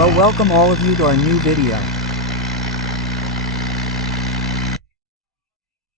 Well, welcome all of you to our new video.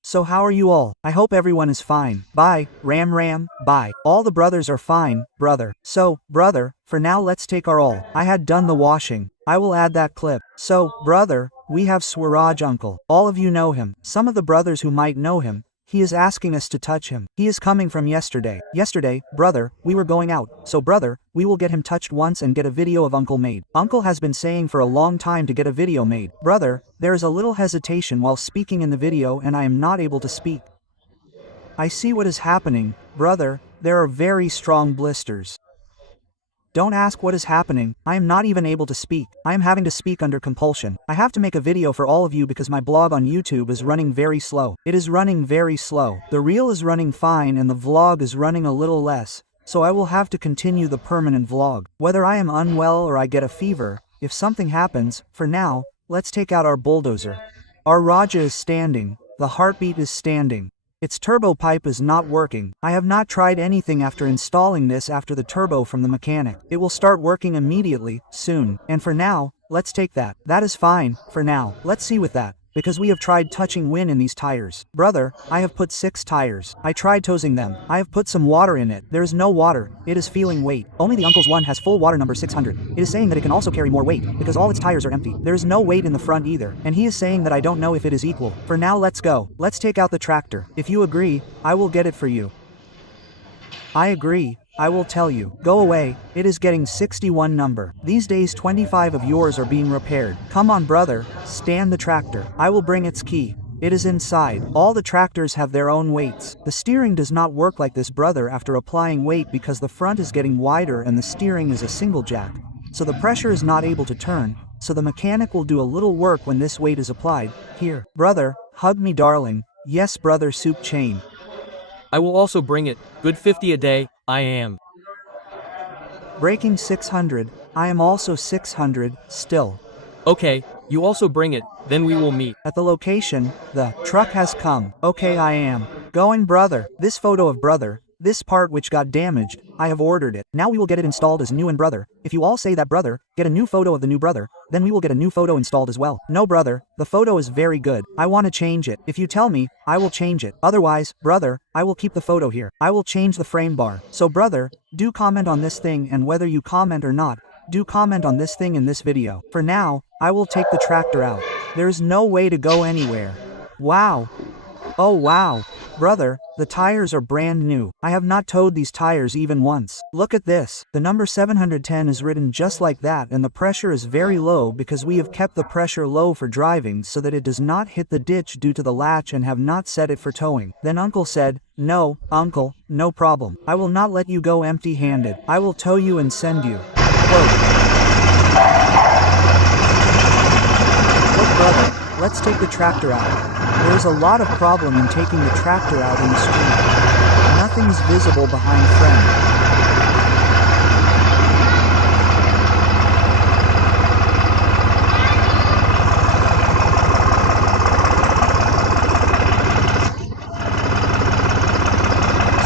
So how are you all? I hope everyone is fine. Bye, Ram, bye. All the brothers are fine, brother. So, brother, for now let's take our all. I had done the washing. I will add that clip. So, brother, we have Swaraj uncle. All of you know him. Some of the brothers who might know him, he is asking us to touch him. He is coming from yesterday. Yesterday, brother, we were going out. So brother, we will get him touched once and get a video of uncle made. Uncle has been saying for a long time to get a video made. Brother, there is a little hesitation while speaking in the video and I am not able to speak. I see what is happening, brother, there are very strong blisters. Don't ask what is happening, I am not even able to speak. I am having to speak under compulsion. I have to make a video for all of you because my blog on YouTube is running very slow. It is running very slow. The reel is running fine and the vlog is running a little less, so I will have to continue the permanent vlog. Whether I am unwell or I get a fever, if something happens, for now, let's take out our bulldozer. Our Raja is standing, the heartbeat is standing. Its turbo pipe is not working. I have not tried anything after installing this after the turbo from the mechanic. It will start working immediately, soon. And for now, let's take that. That is fine, for now. Let's see with that. Because we have tried touching wind in these tires. Brother, I have put 6 tires. I tried tosing them. I have put some water in it. There is no water. It is feeling weight. Only the uncle's one has full water number 600. It is saying that it can also carry more weight, because all its tires are empty. There is no weight in the front either. And he is saying that I don't know if it is equal. For now let's go. Let's take out the tractor. If you agree, I will get it for you. I agree. I will tell you. Go away, it is getting 61 number. These days 25 of yours are being repaired. Come on brother, stand the tractor. I will bring its key. It is inside. All the tractors have their own weights. The steering does not work like this brother after applying weight because the front is getting wider and the steering is a single jack. So the pressure is not able to turn, so the mechanic will do a little work when this weight is applied. Here, brother, hug me darling. Yes brother soup chain. I will also bring it. Good 50 a day, I am. Braking 600, I am also 600, still. Okay, you also bring it, then we will meet. At the location, the truck has come. Okay, I am going brother. This photo of brother, this part which got damaged, I have ordered it. Now we will get it installed as new and brother. If you all say that brother, get a new photo of the new brother, then we will get a new photo installed as well. No brother, the photo is very good. I want to change it. If you tell me, I will change it. Otherwise, brother, I will keep the photo here. I will change the frame bar. So brother, do comment on this thing and whether you comment or not, do comment on this thing in this video. For now, I will take the tractor out. There is no way to go anywhere. Wow. Oh wow. Brother, the tires are brand new. I have not towed these tires even once. Look at this. The number 710 is written just like that and the pressure is very low because we have kept the pressure low for driving so that it does not hit the ditch due to the latch and have not set it for towing. Then uncle said, no, uncle, no problem. I will not let you go empty-handed. I will tow you and send you. Quote. Look brother, let's take the tractor out. There is a lot of problem in taking the tractor out in the street. Nothing is visible behind friend.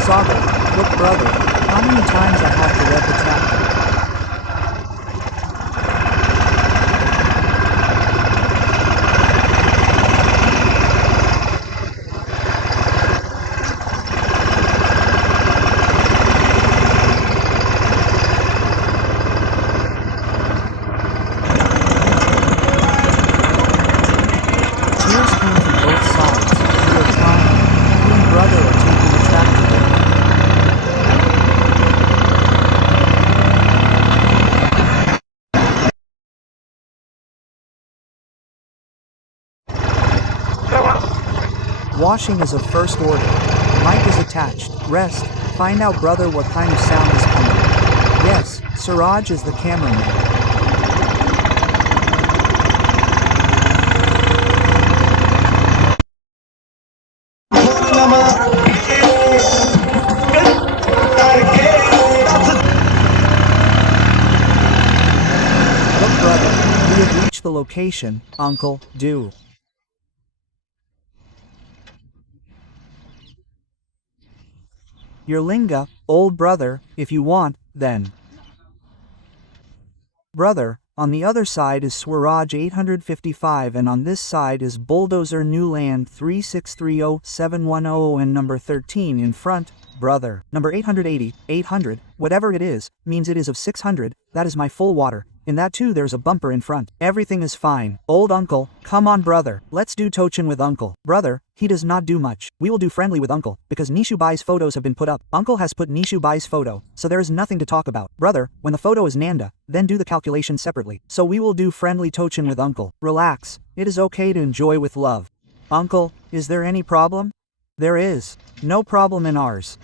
Saga, look brother, how many times I have to rev the tractor? Washing is of first order. Mic is attached. Rest. Find out brother what kind of sound is coming. Yes, Swaraj is the cameraman. Look brother, we have reached the location, uncle, do. Your linga, old brother, if you want, then. Brother, On the other side is Swaraj 855 and on this side is Bulldozer Newland 3630710 and number 13 in front, brother. Number 880, 800, whatever it is, means it is of 600, that is my full water. In that too there's a bumper in front. Everything is fine. Old uncle, come on brother, let's do tochan with uncle. Brother, he does not do much. We will do friendly with uncle, because Nishu Bai's photos have been put up. Uncle has put Nishu Bai's photo, so there is nothing to talk about. Brother, when the photo is Nanda, then do the calculation separately. So we will do friendly tochan with uncle. Relax, it is okay to enjoy with love. Uncle, is there any problem? There is. No problem in ours.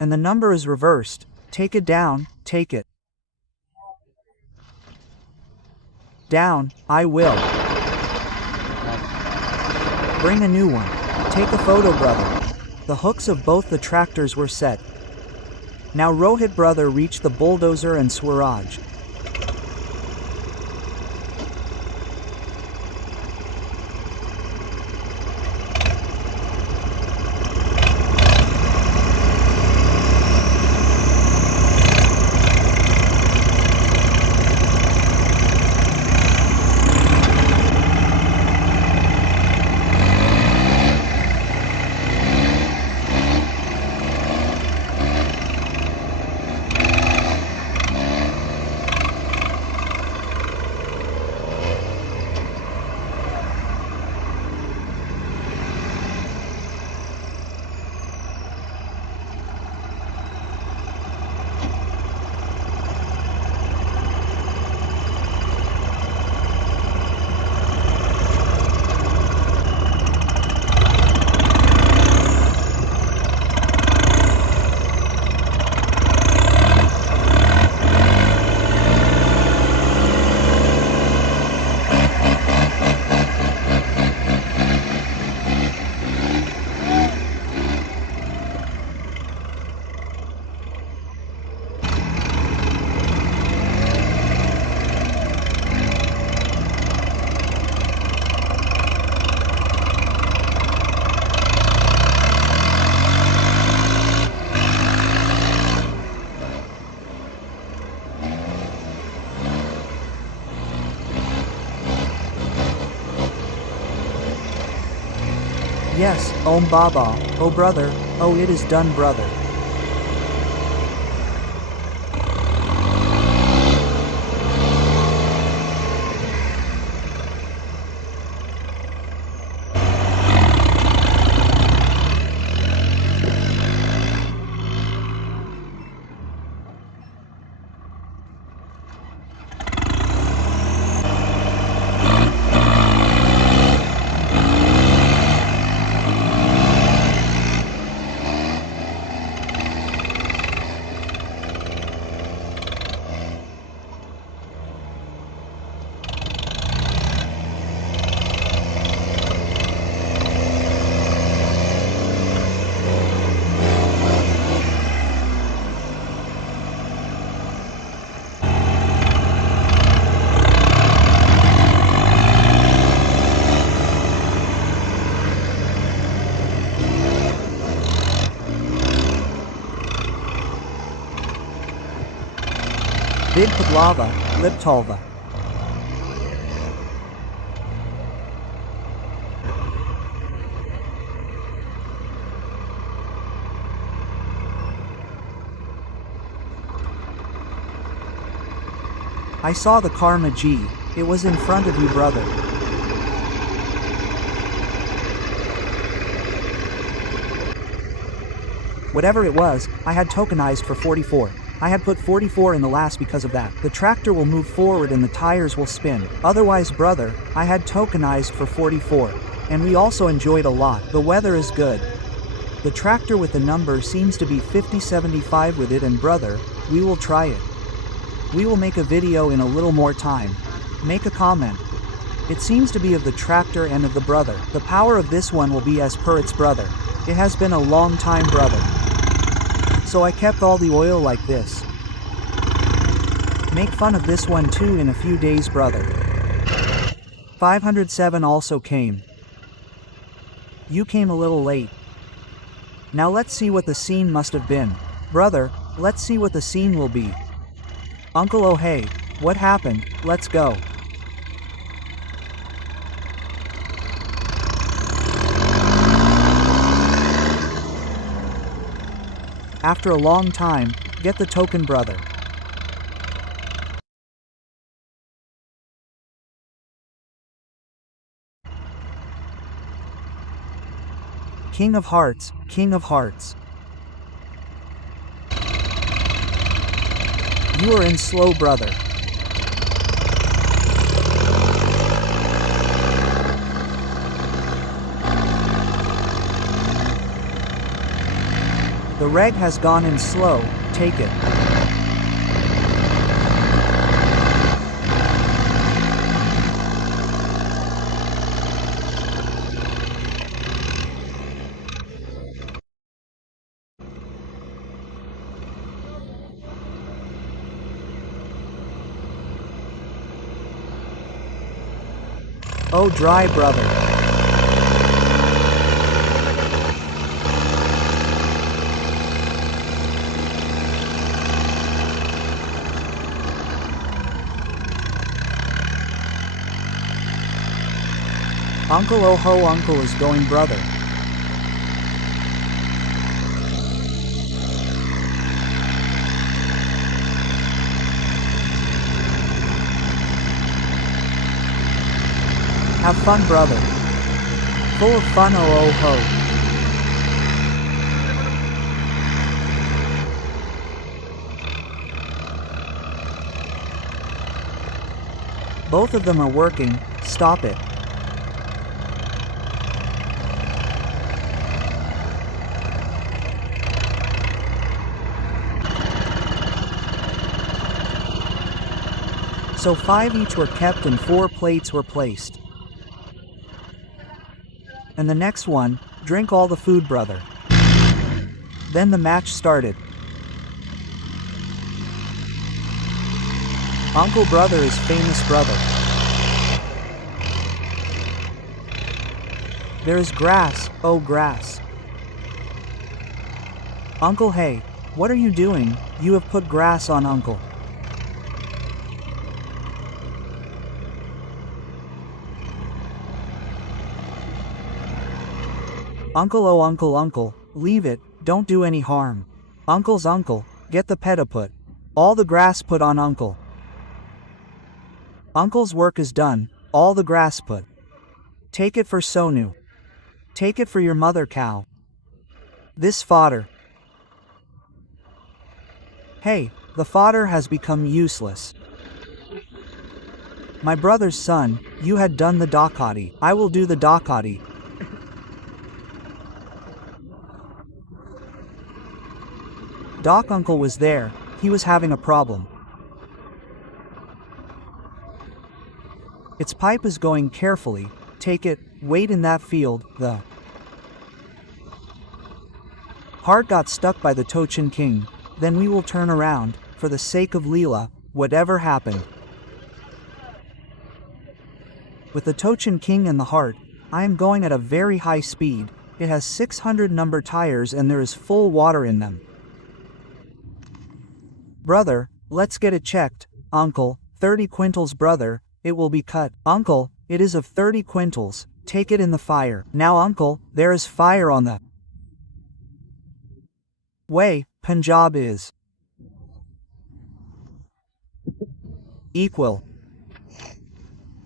And the number is reversed. Take it down, take it. Down, I will. Bring a new one. Take a photo, brother. The hooks of both the tractors were set. Now Rohit brother reached the Bulldozer and Swaraj. Yes, Om Baba, oh brother, oh it is done brother. Vid Padlava, Liptalva. I saw the Karma G, it was in front of you brother. Whatever it was, I had tokenized for 44. I had put 44 in the last because of that. The tractor will move forward and the tires will spin. Otherwise brother, I had tokenized for 44. And we also enjoyed a lot. The weather is good. The tractor with the number seems to be 5075 with it and brother, we will try it. We will make a video in a little more time. Make a comment. It seems to be of the tractor and of the brother. The power of this one will be as per its brother. It has been a long time brother. So I kept all the oil like this. Make fun of this one too in a few days brother. 507 also came. You came a little late. Now let's see what the scene must have been. Brother, let's see what the scene will be. Uncle, oh hey, what happened? Let's go. After a long time, get the token, brother. King of Hearts, King of Hearts. You are in slow, brother. The reg has gone in slow, take it. Oh, dry, brother. Uncle, oh ho, uncle is going, brother. Have fun, brother. Full of fun, oh ho. Both of them are working, stop it. So 5 each were kept and 4 plates were placed. And the next one, drink all the food, brother. Then the match started. Uncle brother is famous, brother. There is grass, oh grass. Uncle, hey, what are you doing? You have put grass on, uncle. Uncle, oh uncle, uncle, leave it, don't do any harm. Uncle's uncle, get the pediput. All the grass put on uncle. Uncle's work is done, all the grass put. Take it for Sonu. Take it for your mother cow. This fodder. Hey, the fodder has become useless. My brother's son, you had done the dakati. I will do the dakati. Doc uncle was there, he was having a problem. Its pipe is going carefully, take it, wait in that field, the heart got stuck by the Tochan king, then we will turn around, for the sake of Leela, whatever happened. With the Tochan king and the heart, I am going at a very high speed, it has 600 number tires and there is full water in them. Brother, let's get it checked, uncle, 30 quintals, brother, it will be cut. Uncle, it is of 30 quintals, take it in the fire. Now uncle, there is fire on the way, Punjab is equal.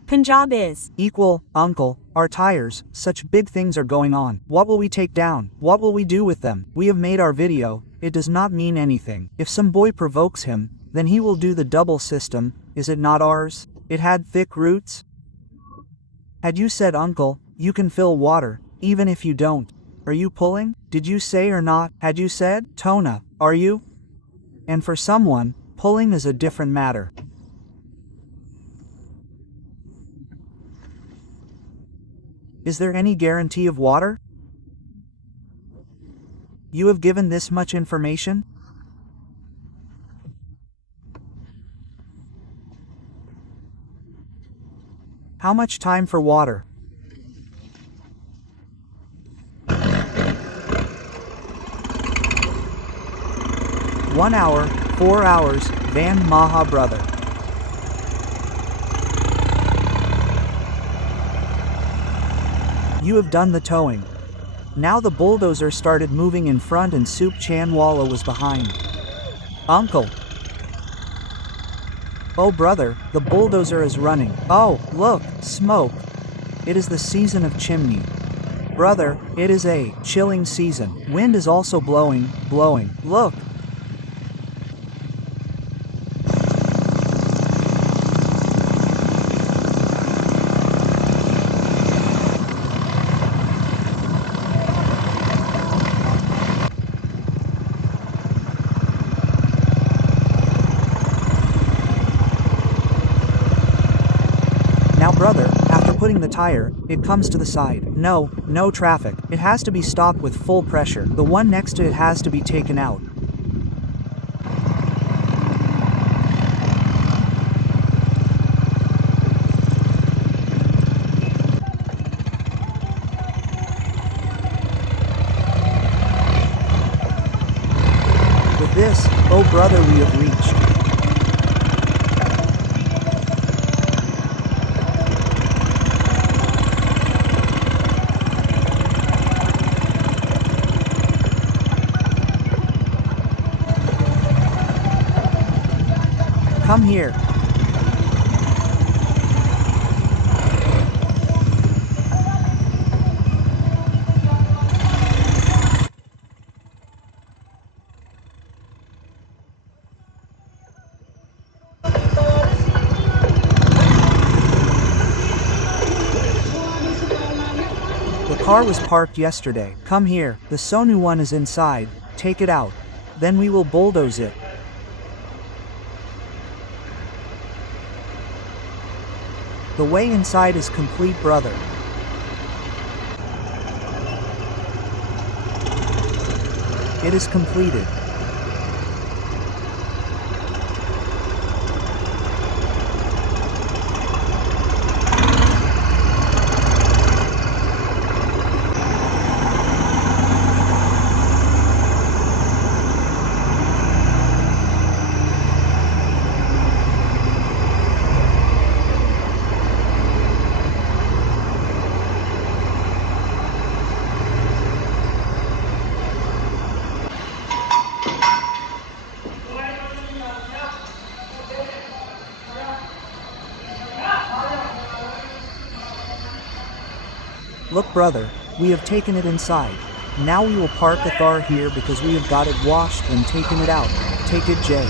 Punjab is Equal, uncle, our tires, such big things are going on. What will we take down? What will we do with them? We have made our video, it does not mean anything. If some boy provokes him, then he will do the double system, is it not ours? It had thick roots? Had you said, uncle, you can fill water, even if you don't. Are you pulling? Did you say or not? Had you said? Tona, are you? And for someone, pulling is a different matter. Is there any guarantee of water? You have given this much information? How much time for water? 1 hour, 4 hours, Van Maha brother. You have done the towing. Now the bulldozer started moving in front and Soup Chanwala was behind. Uncle. Oh brother, the bulldozer is running. Oh, look, smoke. It is the season of chimney. Brother, it is a chilling season. Wind is also blowing. Look. Now brother, after putting the tire, it comes to the side. No traffic. It has to be stopped with full pressure. The one next to it has to be taken out. With this, oh brother, we have reached. Come here. The car was parked yesterday. Come here. The Sonu one is inside. Take it out. Then we will bulldoze it. The way inside is complete, brother. It is completed. Look brother, we have taken it inside. Now we will park the car here because we have got it washed and taken it out. Take it Jay.